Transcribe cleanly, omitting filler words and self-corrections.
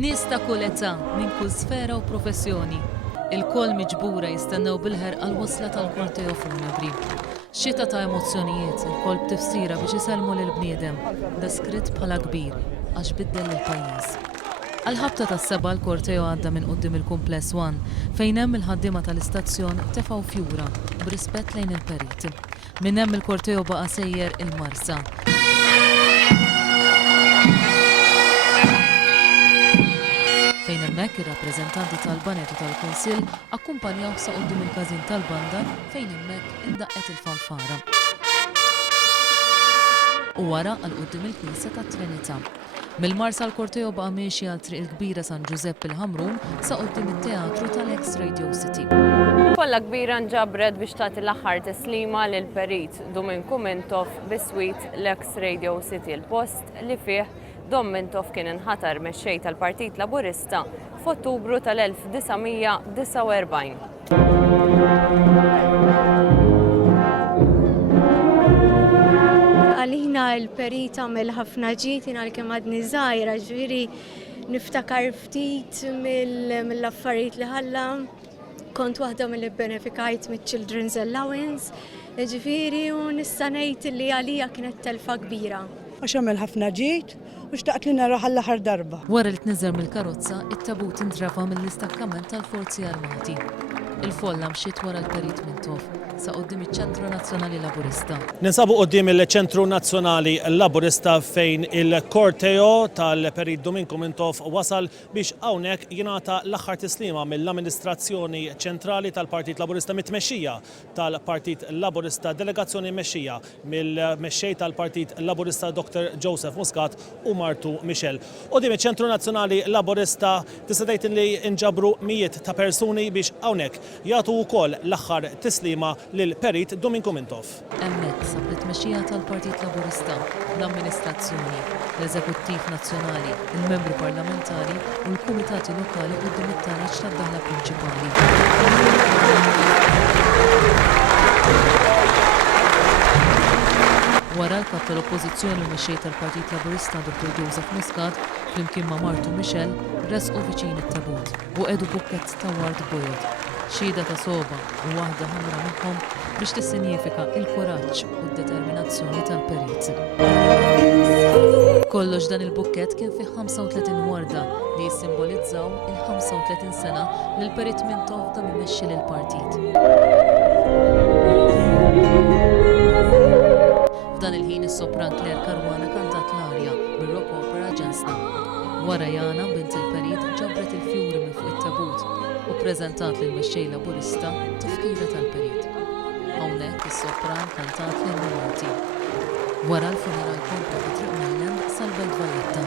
Nies ta' kull età minn kull sfera u professjoni. Il-koll miġbura jistennew bil-ħerqa l-wasla tal-korteo fil-Mebri. Xita ta' emozzjonijiet, il-koll b'tifsira biex iselmu lill-bniedem, deskritt bħala kbir, għax biddel il-pajjiż. Għal-ħabta tas-seba' l-korteo għadda minn quddiem il-Kumpless 1 fejn hemm il-ħaddiema tal-istazzjon tefgħu fjura b'rispett lejn il-Perit. Minn hemm il-korteo baqa' sejjer il-Marsa. Fejn hemmhekk ir-rappreżentanti tal-Banet u tal-Kunsill akkumpanjaw sa quddiem il-każin tal-banda fejn hemmhekk indaqqet il-fanfara. U wara għal quddiem il-Knisja tat-Trinità. Mill-Marsa l-korteo baqa' miexi għal triq il-kbira San Giuseppe il-Ħamrun sa quddiem it-Teatru tal-eks Radio City. Folla kbira nġabret biex tagħti l-aħħar teslima lill-Perit Dom Mintoff bis-swit l-eks Radio City il-post li fih Dom Mintoff kien inħatar mexxej tal-Partit Laburista f'Ottubru tal-1949. Għalina l-Perit għamel ħafna ġiet għalkemm għadni żgħira, ġifieri niftakar ftit mill-affarijiet li ħalla. Kont waħda mill-benefikajt mit-Children's Allowance, ġifieri u nista' ngħid li għalija kienet telfa kbira. Għax għamel ħafna ġiet u xtaqt li naraw l-aħħar darba. Wara li tniżżel mill-karozza, it-tabut intrafa mill-istakkament tal-Forzi Armati. Il-folla mxiet wara l-Perit Mintoff sa quddiem iċ-Ċentru Nazzjonali Laburista. Ninsabu quddiem il-Ċentru Nazzjonali Laburista fejn il-korteo tal-Perit Dom Mintoff wasal biex hawnhekk jingħata l-aħħar tislima mill-Amministrazzjoni Ċentrali tal-Partit Laburista mit-tmexxija tal-Partit Laburista, delegazzjoni mmexxija mill-mexxej tal-Partit Laburista Dr. Joseph Muscat u Martu Michel. Quddiem iċ-Ċentru Nazzjonali Laburista tista' tgħid li nġabru mijiet ta' persuni biex hawnhekk jagħtu wkoll l-aħħar tislima lill-Perit Dom Mintoff. Hemmhekk sab it-tmexxija tal-Partit Laburista, l-Amministrazzjoni, l-Eżekuttiv Nazzjonali, il-Membri Parlamentari u l-Kumitati Lokali quddiem it-taniġ tad-daħla prinċipali. Wara l-kap tal-Oppożizzjoni u mexxej tal-Partit Laburista Dr. Joseph Muscat flimkien ma' Martu Michel resqu viċin it-tabut u qegħdu bukkett ta' ward bojod. Xhieda ta' soba u waħda ħamra minnhom biex tissinjifika l-kuraġġ u d-determinazzjoni tal-Perit. Kollox dan il-bukkett kien fih 35 warda li jissimbolizzaw il-35 sena li l-Perit Mintoff da mimexxi lill-partit. F'dan il-ħin is-sopran Claire Karwana kantat l-arja bir-rock opera ġensna. Wara Jana bint il-Perit ġabret il-fjuri minn fuq it-tabut u ppreżentat lill-mexxej Laburista tifkira tal-Perit. Hawnhekk is-sopran kantat lill-Malti. Wara l-funeral kompla fi triq Lejn sal-Belt Valletta.